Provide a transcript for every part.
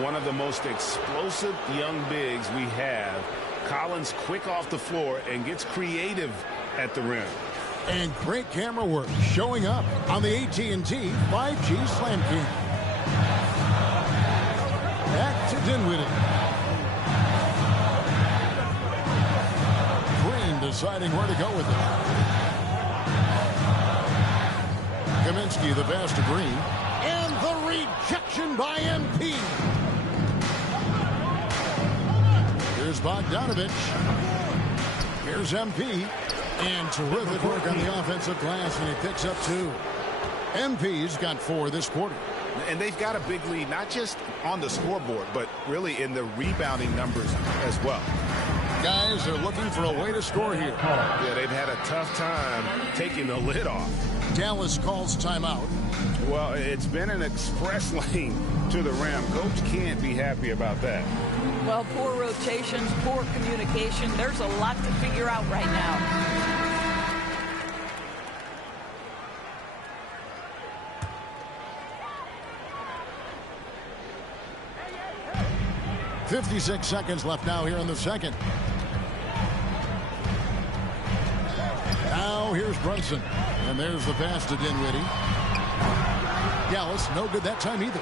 one of the most explosive young bigs we have. Collins quick off the floor and gets creative at the rim. And great camera work showing up on the AT&T 5G Slam King. Back to Dinwiddie. Green deciding where to go with it. Kaminsky the pass to Green. And the rejection by MP. Here's Bogdanovich. Here's MP. And terrific work on the offensive glass, and he picks up 2. MP's got 4 this quarter. And they've got a big lead, not just on the scoreboard, but really in the rebounding numbers as well. Guys are looking for a way to score here. Yeah, they've had a tough time taking the lid off. Dallas calls timeout. Well, it's been an express lane to the rim. Coach can't be happy about that. Well, poor rotations, poor communication. There's a lot to figure out right now. 56 seconds left now here in the second. Now here's Brunson. And there's the pass to Dinwiddie. Dallas, no good that time either.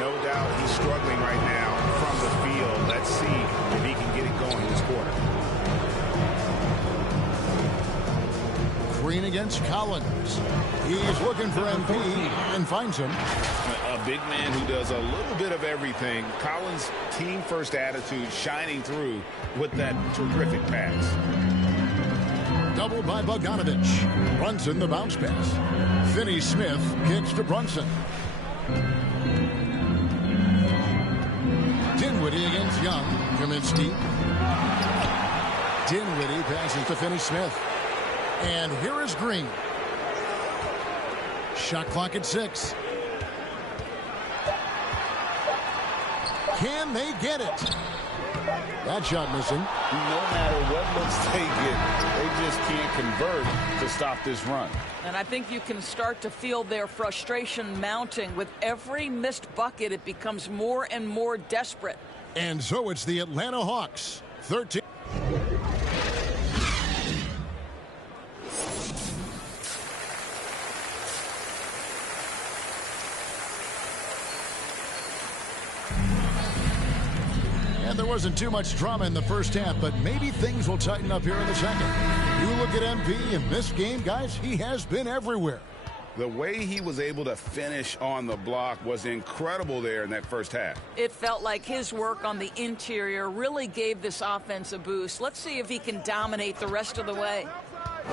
No doubt he's struggling right now from the field. Let's see if he can get it going this quarter. Green against Collins. He's looking for MP and finds him. A big man who does a little bit of everything. Collins' team-first attitude shining through with that terrific pass. Doubled by Bogdanovich. Brunson the bounce pass. Finney-Smith kicks to Brunson. Dinwiddie against Young. Kaminsky. Dinwiddie passes to Finney-Smith. And here is Green. Shot clock at 6. Can they get it? That shot missing. No matter what looks they get, they just can't convert to stop this run. And I think you can start to feel their frustration mounting. With every missed bucket, it becomes more and more desperate. And so it's the Atlanta Hawks. 13. There wasn't too much drama in the first half, but maybe things will tighten up here in the second. You look at MP in this game, guys, he has been everywhere. The way he was able to finish on the block was incredible there in that first half. It felt like his work on the interior really gave this offense a boost. Let's see if he can dominate the rest of the way.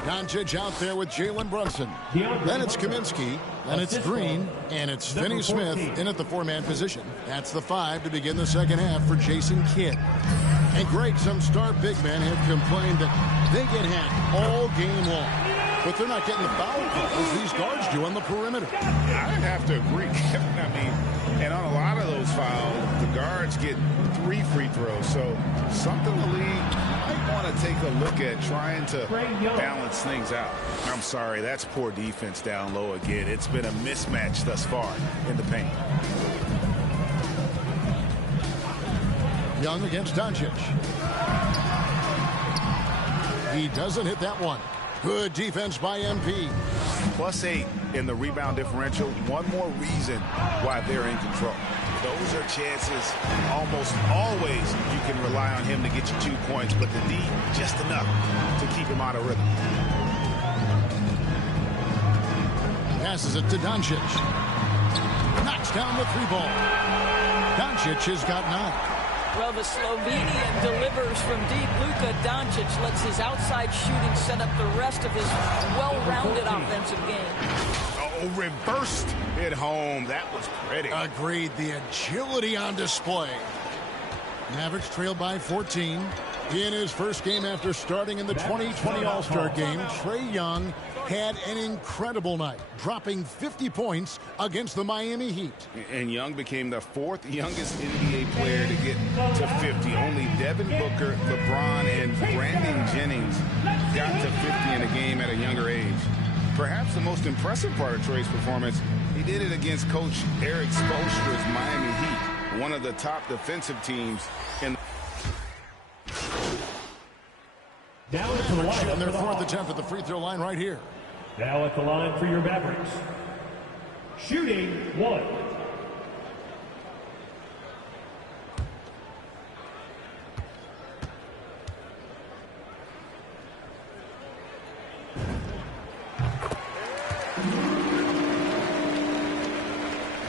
Doncic out there with Jalen Brunson. Then it's Kaminsky, then it's Green, and it's Finney-Smith in at the 4-man position. That's the 5 to begin the second half for Jason Kidd. And Greg, some star big men have complained that they get hacked all game long. But they're not getting the foul calls these guards do on the perimeter. I have to agree. I mean, and on a lot of those fouls, the guards get 3 free throws. So something the league might want to take a look at, trying to balance things out. I'm sorry, that's poor defense down low again. It's been a mismatch thus far in the paint. Young against Doncic. He doesn't hit that one. Good defense by MP. +8 in the rebound differential. One more reason why they're in control. Those are chances almost always you can rely on him to get you 2 points, but the D just enough to keep him out of rhythm. Passes it to Doncic. Knocks down the 3-ball. Doncic has got 9. Well, the Slovenian delivers from deep. Luka Doncic lets his outside shooting set up the rest of his well-rounded offensive game. Oh, reversed it home. That was pretty. Agreed. The agility on display. Mavericks trailed by 14. In his first game after starting in the 2020 All-Star Game, Trae Young had an incredible night, dropping 50 points against the Miami Heat. And Young became the 4th youngest NBA player to get to 50. Only Devin Booker, LeBron, and Brandon Jennings got to 50 in a game at a younger age. Perhaps the most impressive part of Trae's performance, he did it against Coach Eric Spoelstra's Miami Heat. one of the top defensive teams in. Now at the line Shooting their for the fourth Hawks. attempt at the free throw line right here. Now at the line for your Mavericks. Shooting 1.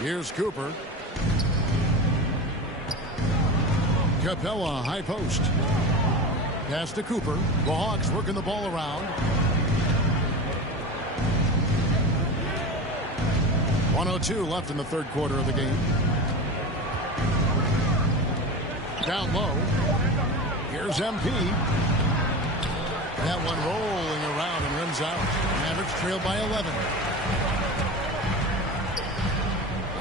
Here's Cooper. Capella, high post. Pass to Cooper. The Hawks working the ball around. 1:02 left in the third quarter of the game. Down low. Here's MP. That one rolling around and rims out. Mavericks trail by 11.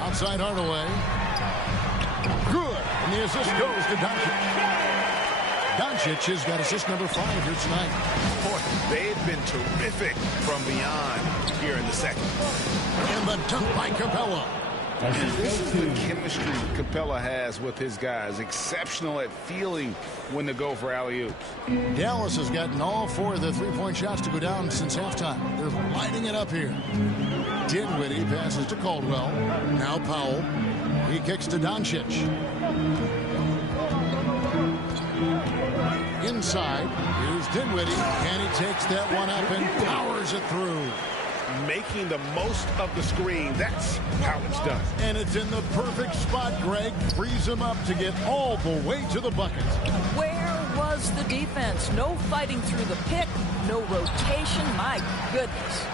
Outside Hardaway. Good. And the assist goes to Doncic. Doncic has got assist number 5 here tonight. Boy, they've been terrific from beyond here in the second. And the dunk by Capella. And this is the chemistry Capella has with his guys. Exceptional at feeling when to go for alley-oops. Dallas has gotten all 4 of the three-point shots to go down since halftime. They're lighting it up here. Dinwiddie passes to Caldwell. Now Powell. He kicks to Doncic. Inside, here's Dinwiddie, and he takes that one up and powers it through. Making the most of the screen. That's how it's done. And it's in the perfect spot, Greg. Frees him up to get all the way to the bucket. Where was the defense? No fighting through the pick, no rotation. My goodness.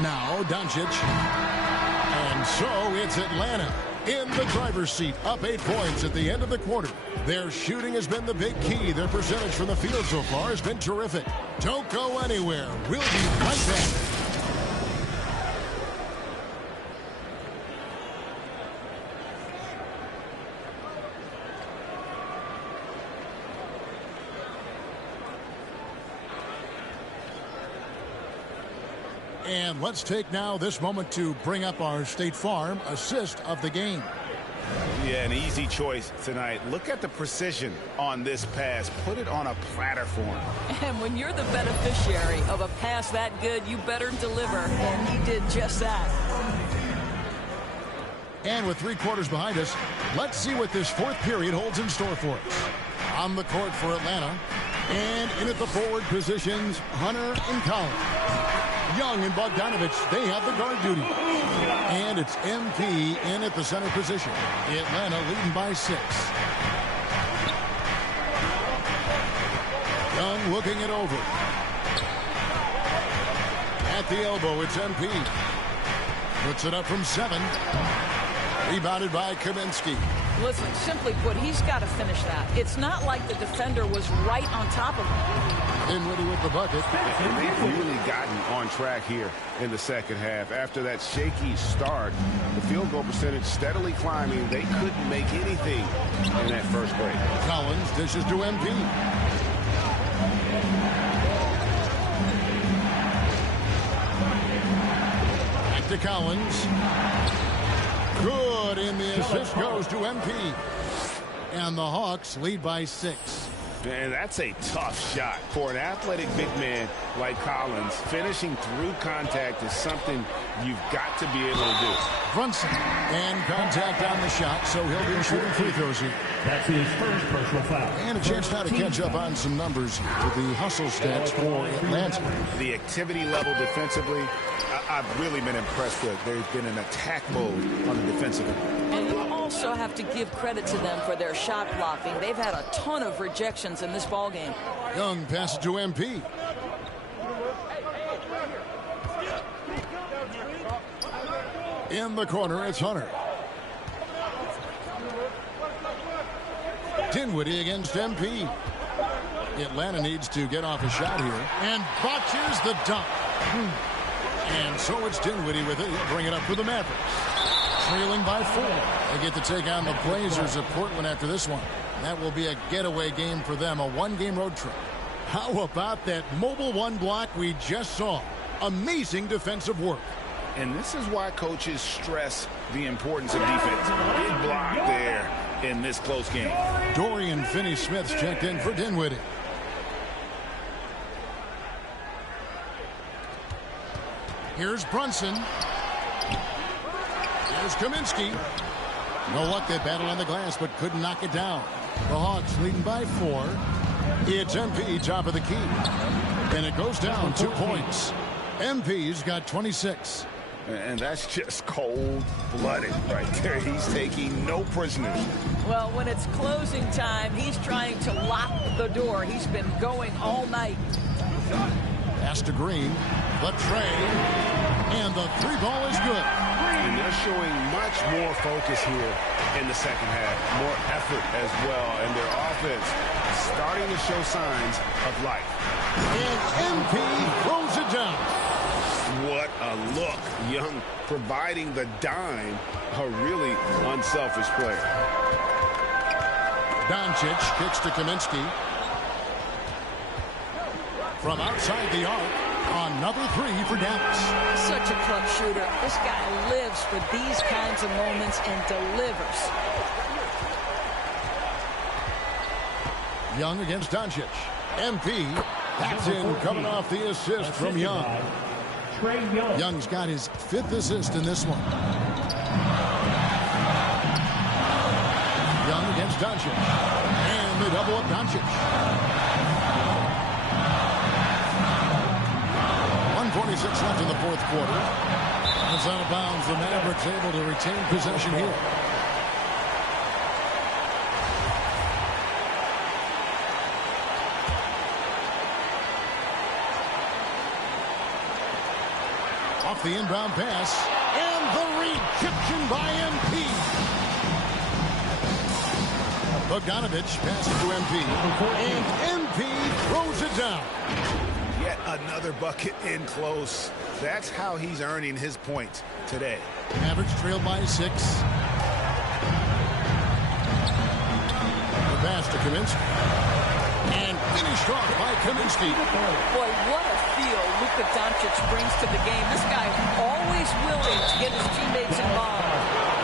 Now Doncic. And so it's Atlanta in the driver's seat, up 8 points at the end of the quarter. Their shooting has been the big key. Their percentage from the field so far has been terrific. Don't go anywhere. We'll be right back. And let's take now this moment to bring up our State Farm assist of the game. Yeah, an easy choice tonight. Look at the precision on this pass. Put it on a platter for him. And when you're the beneficiary of a pass that good, you better deliver. And he did just that. And with 3 quarters behind us, let's see what this fourth period holds in store for us. On the court for Atlanta. And in at the forward positions, Hunter and Collins. Young and Bogdanovich, they have the guard duty. And it's MP in at the center position. Atlanta leading by 6. Young looking it over. At the elbow, it's MP. Puts it up from 7. Rebounded by Kaminsky. Listen, simply put, he's got to finish that. It's not like the defender was right on top of him. Dinwiddie with the bucket. They've really gotten on track here in the second half. After that shaky start, the field goal percentage steadily climbing. They couldn't make anything in that first break. Collins dishes to MP. Back to Collins. Good, and the assist goes to MP. And the Hawks lead by 6. Man, that's a tough shot for an athletic big man like Collins. Finishing through contact is something you've got to be able to do. Brunson, and contact on the shot, so he'll be shooting free throws here. That's his first personal foul. And a chance now to catch up on some numbers with the hustle stats for Atlanta. The activity level defensively, I've really been impressed with. There's been an attack mode on the defensive end. And you also have to give credit to them for their shot blocking. They've had a ton of rejections in this ballgame. Young passes to MP. In the corner, it's Hunter. Dinwiddie against MP. Atlanta needs to get off a shot here. And botches the dunk. And so it's Dinwiddie with it. He'll bring it up for the Mavericks. Trailing by 4. They get to take on the Blazers of Portland after this one. That will be a getaway game for them, a 1-game road trip. How about that mobile 1 block we just saw? Amazing defensive work. And this is why coaches stress the importance of defense. Big block there in this close game. Dorian Finney-Smith's checked in for Dinwiddie. Here's Brunson. Here's Kaminsky. No luck. They battled on the glass but couldn't knock it down. The Hawks leading by 4. It's MP top of the key. And it goes down 2 points. MP's got 26. And that's just cold-blooded right there. He's taking no prisoners. Well, when it's closing time, he's trying to lock the door. He's been going all night. Pass to Green. The tray. And the 3-ball is good. And they're showing much more focus here in the second half. More effort as well. And their offense starting to show signs of life. And MP throws it down. What a look. Young providing the dime. A really unselfish player. Doncic kicks to Kaminsky. From outside the arc, another 3 for Dallas. Such a clutch shooter. This guy lives for these kinds of moments and delivers. Young against Doncic. MP, that's in, coming off the assist from Young. Young's got his 5th assist in this one. Young against Doncic. And they double up Doncic. 1:46 left in the 4th quarter. It's out of bounds. The Mavericks able to retain possession here. Off the inbound pass. And the rejection by MP. Bogdanovich passes to MP. And MP throws it down. Yet another bucket in close. That's how he's earning his points today. Mavericks trail by 6. The pass to Kaminsky. And finished off by Kaminsky. Boy, what a feel Luka Doncic brings to the game. This guy always willing to get his teammates involved.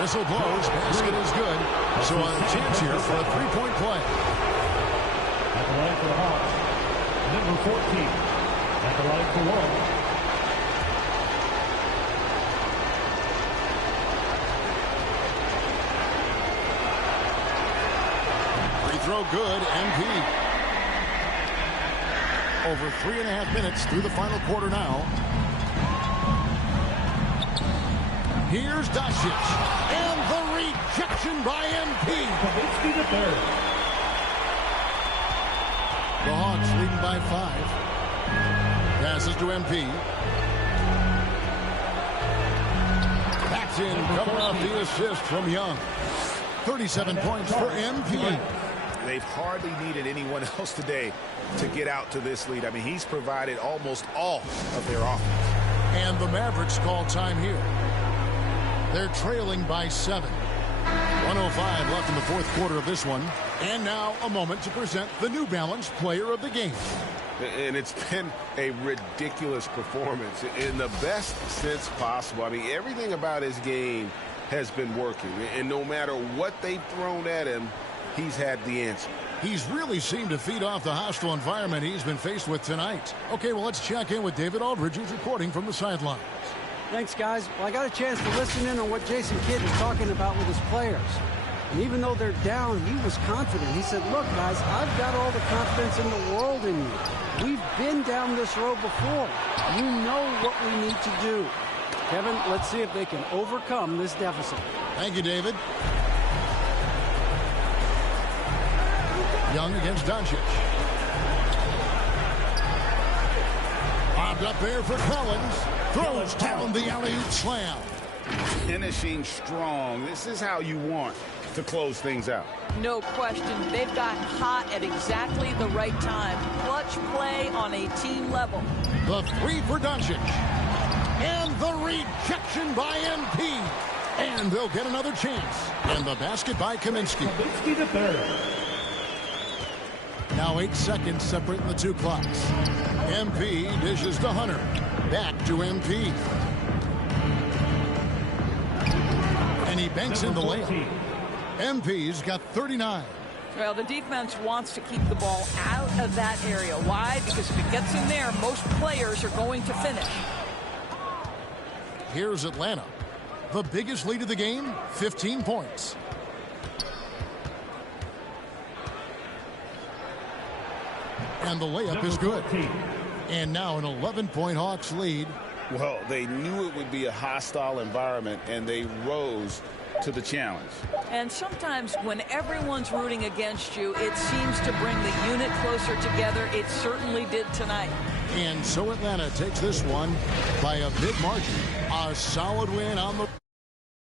Whistle blows. Basket is good. So a chance here for a 3-point play. At the line for the Hawks, number 14. At the line for one. Free throw good. MP. Over 3.5 minutes through the final quarter now. Here's Doncic. And the rejection by MP. Kaminsky the third. The Hawks leading by 5. Passes to MP. That's in, coming off the assist from Young. 37 points for MP. They've hardly needed anyone else today to get out to this lead. I mean, he's provided almost all of their offense. And the Mavericks call time here. They're trailing by 7. 1:05 left in the 4th quarter of this one. And now a moment to present the New Balance Player of the Game. And it's been a ridiculous performance in the best sense possible. I mean, everything about his game has been working. And no matter what they've thrown at him, he's had the answer. He's really seemed to feed off the hostile environment he's been faced with tonight. Okay, well, let's check in with David Aldridge, who's reporting from the sidelines. Thanks, guys. Well, I got a chance to listen in on what Jason Kidd was talking about with his players. And even though they're down, he was confident. He said, look, guys, I've got all the confidence in the world in you. We've been down this road before. You know what we need to do. Kevin, let's see if they can overcome this deficit. Thank you, David. Young against Doncic. Bobbed up there for Collins. Throws down the alley-oop slam. Finishing strong. This is how you want to close things out. No question. They've got hot at exactly the right time. Clutch play on a team level. The 3 for Doncic. And the rejection by MP. And they'll get another chance. And the basket by Kaminsky. Kaminsky the third. Now 8 seconds separating the 2 clocks. MP dishes to Hunter. Back to MP. banks in the layup. MP's got 39. Well, the defense wants to keep the ball out of that area. Why? Because if it gets in there, most players are going to finish. Here's Atlanta. The biggest lead of the game, 15 points. And the layup is good. And now an 11-point Hawks lead. Well, they knew it would be a hostile environment, and they rose to the challenge. And sometimes when everyone's rooting against you, it seems to bring the unit closer together. It certainly did tonight. And so Atlanta takes this one by a big margin. A solid win on the...